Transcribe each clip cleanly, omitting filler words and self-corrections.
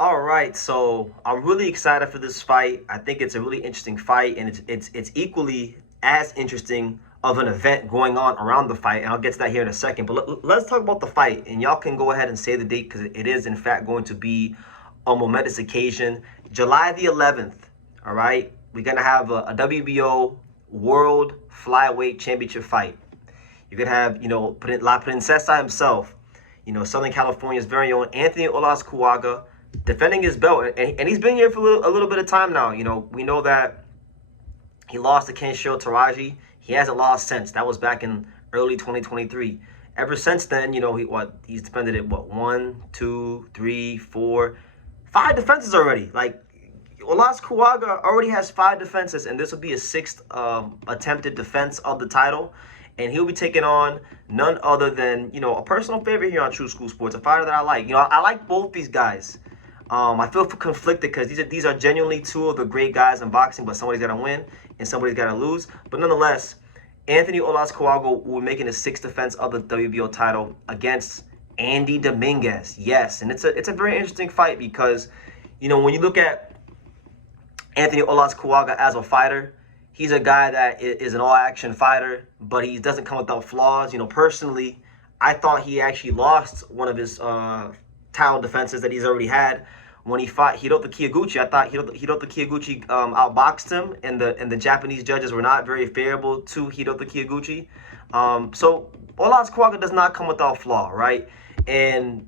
All right, so I'm really excited for this fight. I think it's a really interesting fight, and it's equally as interesting of an event going on around the fight, and I'll get to that here in a second. But let's talk about the fight, and y'all can go ahead and say the date because it is in fact going to be a momentous occasion, July the 11th. All right, we're gonna have a WBO World Flyweight Championship fight. You're gonna have La Princesa himself, Southern California's very own Anthony Olascuaga defending his belt, and he's been here for a little bit of time now. We know that he lost to Kenshiro Taraji. He hasn't lost since. That was back in early 2023. Ever since then, he's defended it. What, one, two, three, four, five defenses already. Like, Olascuaga already has five defenses, and this will be his sixth attempted defense of the title. And he'll be taking on none other than, a personal favorite here on True School Sports, a fighter that I like. I like both these guys. I feel conflicted because these are genuinely two of the great guys in boxing, but somebody's got to win and somebody's got to lose. But nonetheless, Anthony Olascuaga will be making his sixth defense of the WBO title against Andy Dominguez. Yes, and it's a very interesting fight because, when you look at Anthony Olascuaga as a fighter, he's a guy that is an all-action fighter, but he doesn't come without flaws. Personally, I thought he actually lost one of his title defenses that he's already had when he fought Hirota Kiyoguchi. I thought Hirota Kiyoguchi outboxed him, and the Japanese judges were not very favorable to Hirota Kiyoguchi. So Olascuaga does not come without flaw, right? And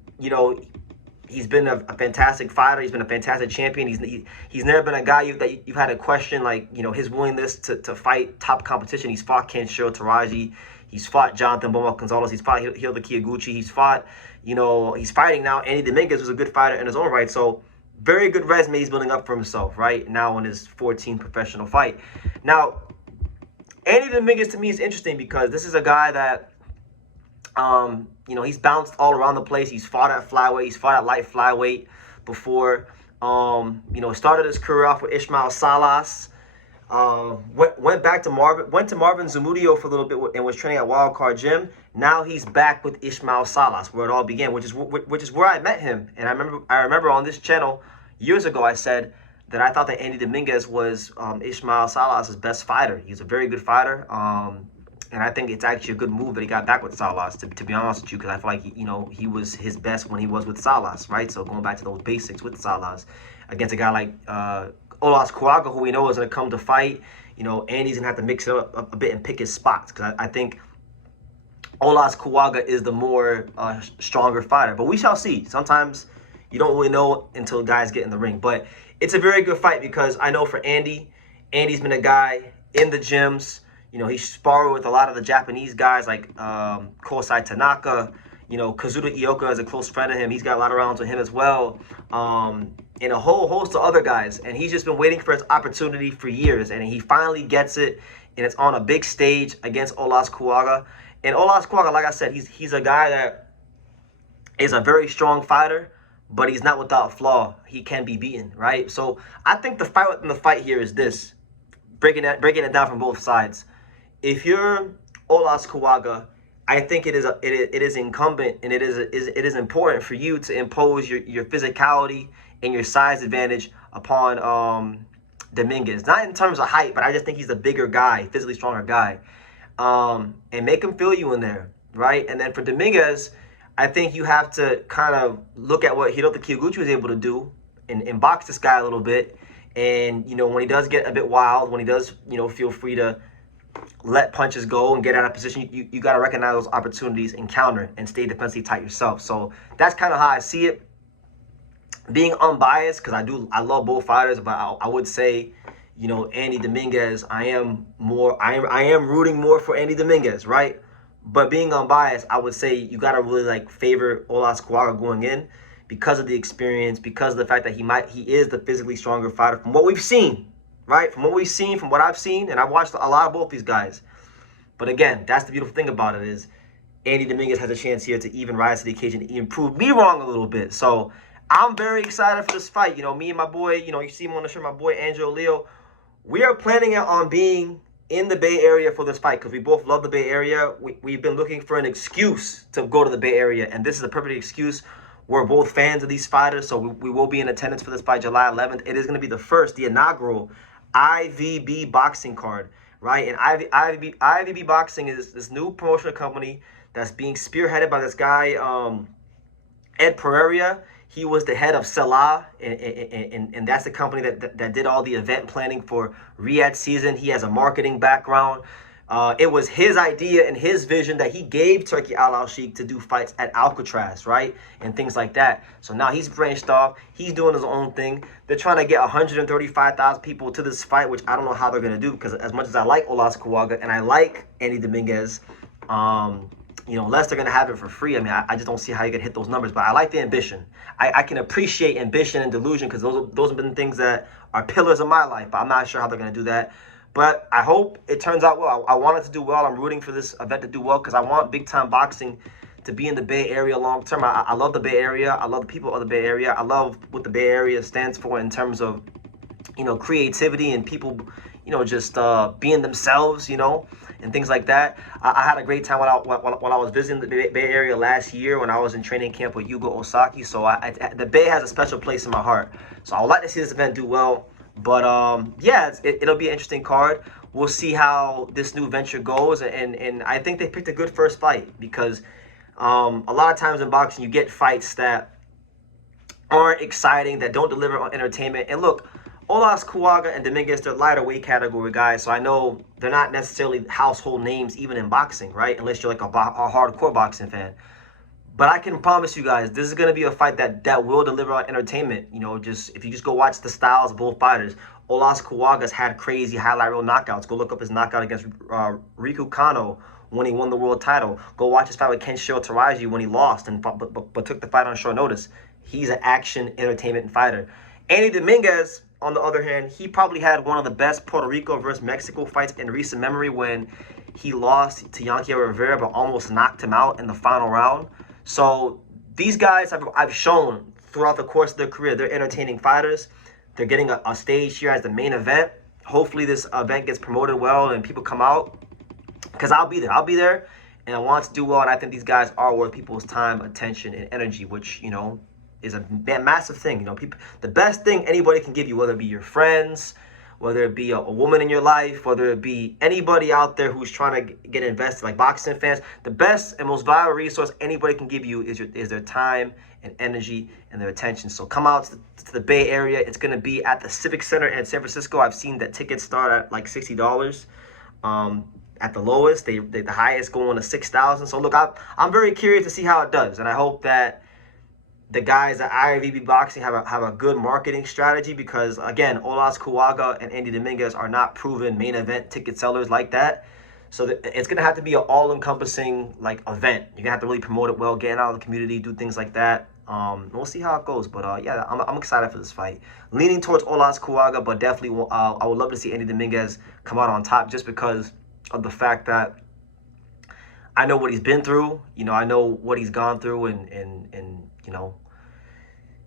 he's been a fantastic fighter. He's been a fantastic champion. He's never been a guy that you've had to question, like, his willingness to fight top competition. He's fought Kenshiro Taraji. He's fought Jonathan Boma Gonzalez. He's fought Hirota Kiyoguchi. He's fought, he's fighting now Andy Dominguez, who's a good fighter in his own right. So very good resume he's building up for himself, right? Now in his 14th professional fight. Now, Andy Dominguez to me is interesting because this is a guy that, he's bounced all around the place. He's fought at flyweight. He's fought at light flyweight before. Started his career off with Ismael Salas. Went to Marvin Zamudio for a little bit and was training at Wildcard Gym. Now he's back with Ismael Salas, where it all began, which is where I met him. And I remember on this channel years ago I said that I thought that Andy Dominguez was Ismael Salas' best fighter. He's a very good fighter. And I think it's actually a good move that he got back with Salas, to be honest with you, because I feel like, he was his best when he was with Salas, right? So going back to those basics with Salas against a guy like Olascuaga, who we know is going to come to fight, Andy's going to have to mix it up a bit and pick his spots, because I think Olascuaga is the more stronger fighter. But we shall see. Sometimes you don't really know until guys get in the ring. But it's a very good fight because I know for Andy's been a guy in the gyms. He sparred with a lot of the Japanese guys like Kosai Tanaka. Kazuda Ioka is a close friend of him. He's got a lot of rounds with him as well. And a whole host of other guys. And he's just been waiting for his opportunity for years. And he finally gets it. And it's on a big stage against Olascuaga. And Olascuaga, like I said, he's a guy that is a very strong fighter, but he's not without flaw. He can be beaten, right? So I think the fight within the fight here is this. Breaking it down from both sides. If you're Olascuaga, I think it is incumbent and it is important for you to impose your physicality and your size advantage upon Dominguez. Not in terms of height, but I just think he's a bigger guy, physically stronger guy. And make him feel you in there, right? And then for Dominguez, I think you have to kind of look at what Hirota Kiyoguchi was able to do and box this guy a little bit. And, when he does get a bit wild, when he does, feel free to let punches go and get out of position, you got to recognize those opportunities and counter and stay defensively tight yourself. So that's kind of how I see it. Being unbiased, because I love both fighters, but I would say, Andy Dominguez, I am rooting more for Andy Dominguez, right? But being unbiased, I would say you got to really favor Olascuaga going in because of the experience, because of the fact that he is the physically stronger fighter from what we've seen, right? From what I've seen, and I've watched a lot of both these guys. But again, that's the beautiful thing about it is Andy Dominguez has a chance here to even rise to the occasion and even prove me wrong a little bit. So I'm very excited for this fight. Me and my boy, you see him on the shirt, my boy Angelo Leo. We are planning on being in the Bay Area for this fight because we both love the Bay Area. We've been looking for an excuse to go to the Bay Area, and this is a perfect excuse. we're both fans of these fighters, so we will be in attendance for this fight July 11th. It is going to be the inaugural IVB boxing card, right? And IVB Boxing is this new promotional company that's being spearheaded by this guy, Ed Pereira. He was the head of Salah, and that's the company that did all the event planning for Riyadh season. He has a marketing background. It was his idea and his vision that he gave Turki Al-Sheikh to do fights at Alcatraz, right? And things like that. So now he's branched off. He's doing his own thing. They're trying to get 135,000 people to this fight, which I don't know how they're going to do, because as much as I like Olascuaga and I like Andy Dominguez, you know, unless they're going to have it for free. I mean, I just don't see how you can hit those numbers. But I like the ambition. I can appreciate ambition and delusion, because those have been things that are pillars of my life. But I'm not sure how they're going to do that. But I hope it turns out well. I want it to do well. I'm rooting for this event to do well, because I want big-time boxing to be in the Bay Area long term. I love the Bay Area. I love the people of the Bay Area. I love what the Bay Area stands for in terms of, you know, creativity and people, you know, just being themselves, you know, and things like that. I had a great time when I was visiting the Bay Area last year when I was in training camp with Yugo Osaki. So the Bay has a special place in my heart. So I would like to see this event do well. But yeah, it'll be an interesting card. We'll see how this new venture goes, and I think they picked a good first fight, because a lot of times in boxing you get fights that aren't exciting, that don't deliver on entertainment. And look, Olascuaga and Dominguez, they're lighter weight category guys, so I know they're not necessarily household names even in boxing, right? Unless you're like a hardcore boxing fan. But I can promise you guys, this is going to be a fight that will deliver on entertainment. You know, just if you just go watch the styles of both fighters. Olascuaga's had crazy highlight reel knockouts. Go look up his knockout against Riku Kano when he won the world title. Go watch his fight with Kenshiro Taraji when he lost and but took the fight on short notice. He's an action entertainment fighter. Andy Dominguez, on the other hand, he probably had one of the best Puerto Rico versus Mexico fights in recent memory, when he lost to Yankee Rivera but almost knocked him out in the final round. So these guys, I've shown throughout the course of their career, they're entertaining fighters. They're getting a stage here as the main event. Hopefully this event gets promoted well and people come out, because I'll be there. I'll be there, and I want to do well. And I think these guys are worth people's time, attention, and energy, which, you know, is a massive thing. You know, people, the best thing anybody can give you, whether it be your friends, whether it be a woman in your life, whether it be anybody out there who's trying to get invested, like boxing fans, the best and most valuable resource anybody can give you is their time and energy and their attention. So come out to the Bay Area. It's going to be at the Civic Center in San Francisco. I've seen that tickets start at like $60 at the lowest. The highest going to $6,000. So look, I'm very curious to see how it does, and I hope that the guys at IVB Boxing have a good marketing strategy, because again, Olascuaga and Andy Dominguez are not proven main event ticket sellers like that. So it's gonna have to be an all-encompassing like event. You're gonna have to really promote it well, get it out of the community, do things like that. We'll see how it goes, but yeah, I'm excited for this fight. Leaning towards Olascuaga, but definitely I would love to see Andy Dominguez come out on top, just because of the fact that I know what he's been through. You know, I know what he's gone through, and you know,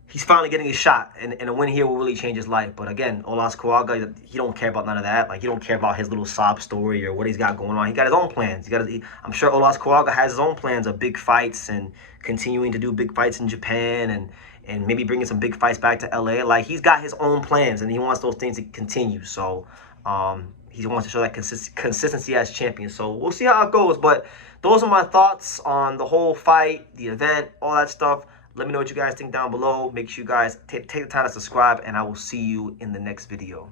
he's finally getting his shot, and a win here will really change his life. But again, Olascuaga, he don't care about none of that. Like, he don't care about his little sob story or what he's got going on. He got his own plans. I'm sure Olascuaga has his own plans of big fights and continuing to do big fights in Japan, and maybe bringing some big fights back to LA. Like, he's got his own plans, and he wants those things to continue. So he wants to show that consistency as champion. So we'll see how it goes. But those are my thoughts on the whole fight, the event, all that stuff. Let me know what you guys think down below. Make sure you guys take the time to subscribe, and I will see you in the next video.